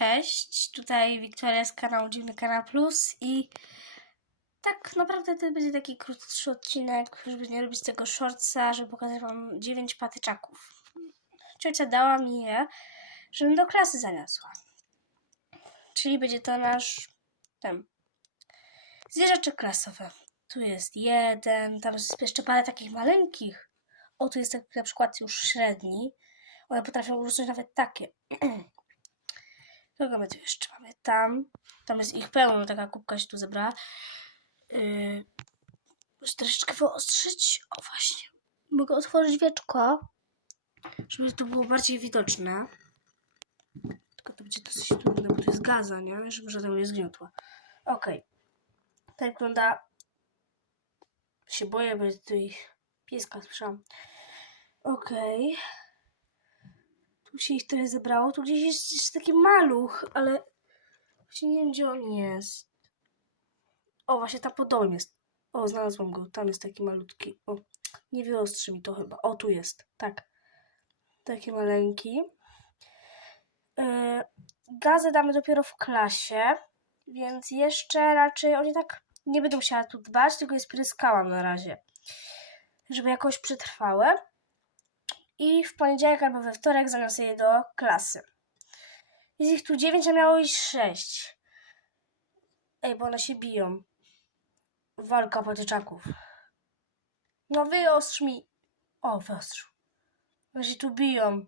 Cześć, tutaj Wiktoria z kanału Dziwny Kanał Plus i tak naprawdę to będzie taki krótszy odcinek, żeby nie robić tego shortsa, żeby pokazać Wam 9 patyczaków. Ciocia dała mi je, żebym do klasy zaniosła. Czyli będzie to nasz ten zwierzaczek klasowy. Tu jest jeden, tam jest jeszcze parę takich maleńkich. O, tu jest taki na przykład już średni. One potrafią urosnąć nawet takie. Kogo my tu jeszcze mamy? Tam. Tam jest ich pełno, taka kubka się tu zebrała. Yy, muszę troszeczkę wyostrzyć. O właśnie. Mogę otworzyć wieczko, żeby to było bardziej widoczne. Tylko to będzie dosyć trudne, bo to jest gaza, nie? Żeby żaden nie zgniotła. Okej. Tak wygląda. Się boję, bo tutaj pieska słyszałam. Okej. Tu się ich tyle zebrało. Tu gdzieś jest jeszcze taki maluch, ale właśnie nie wiem, gdzie on jest. O, właśnie tam pod domem jest. O, znalazłam go. Tam jest taki malutki. O, nie wyostrzy mi to chyba. O, tu jest. Tak. Taki maleńki. Yy, gazę damy dopiero w klasie, więc jeszcze raczej oni tak nie będę musiała tu dbać, tylko je spryskałam na razie, żeby jakoś przetrwały i w poniedziałek albo we wtorek zaniosę je do klasy. Jest ich tu 9, a miało iść 6. Ej, bo one się biją. Walka potyczaków. No wyostrz mi. O, wyostrzył. One się tu biją.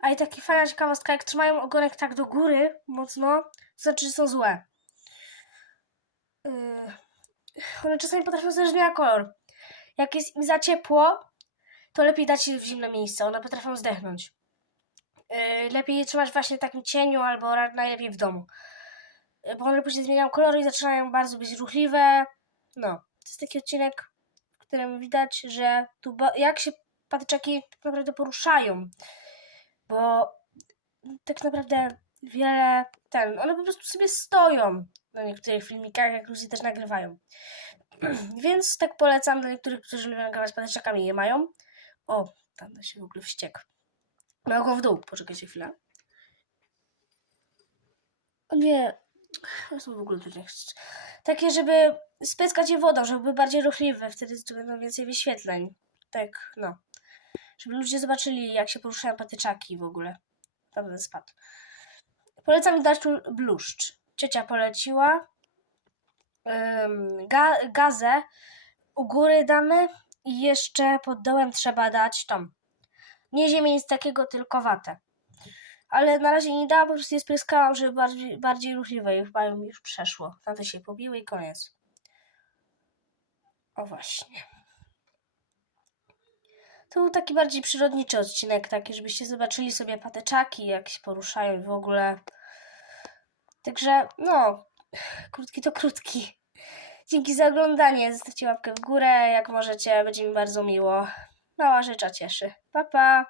A i taka fajna ciekawostka, jak trzymają ogonek tak do góry mocno, to znaczy, że są złe. Yy, one czasami potrafią zmieniać kolor. Jak jest im za ciepło, to lepiej dać je w zimne miejsce. One potrafią zdechnąć. Yy, lepiej je trzymać właśnie w takim cieniu albo najlepiej w domu. Yy, bo one później zmieniają kolory i zaczynają bardzo być ruchliwe. No, to jest taki odcinek, w którym widać, że tu jak się patyczaki tak naprawdę poruszają. Bo tak naprawdę wiele ten, one po prostu sobie stoją na niektórych filmikach, jak ludzie też nagrywają. Więc tak polecam dla niektórych, którzy lubią nagrywać patyczakami i je mają. O, tam się w ogóle wściekł. Miał go w dół, poczekajcie chwilę. O nie, ja są w ogóle tu chcę. Takie, żeby spyskać je wodą, żeby były bardziej ruchliwe, wtedy tu będą więcej wyświetleń. Tak, no. Żeby ludzie zobaczyli, jak się poruszają patyczaki w ogóle. Tam ten spadł. Polecam dać tu bluszcz. Ciocia poleciła. Ga, gazę u góry damy i jeszcze pod dołem trzeba dać tą. Nie ziemię nic takiego, tylko watę. Ale na razie nie dałam, po prostu je spryskałam, żeby bardziej, bardziej ruchliwe i chyba już przeszło. Tamte się pobiły i koniec. O właśnie. To był taki bardziej przyrodniczy odcinek, taki, żebyście zobaczyli sobie pateczaki, jak się poruszają w ogóle. Także, no, krótki to krótki. Dzięki za oglądanie. Zostawcie łapkę w górę, jak możecie, będzie mi bardzo miło. Mała rzecza cieszy. Pa, pa!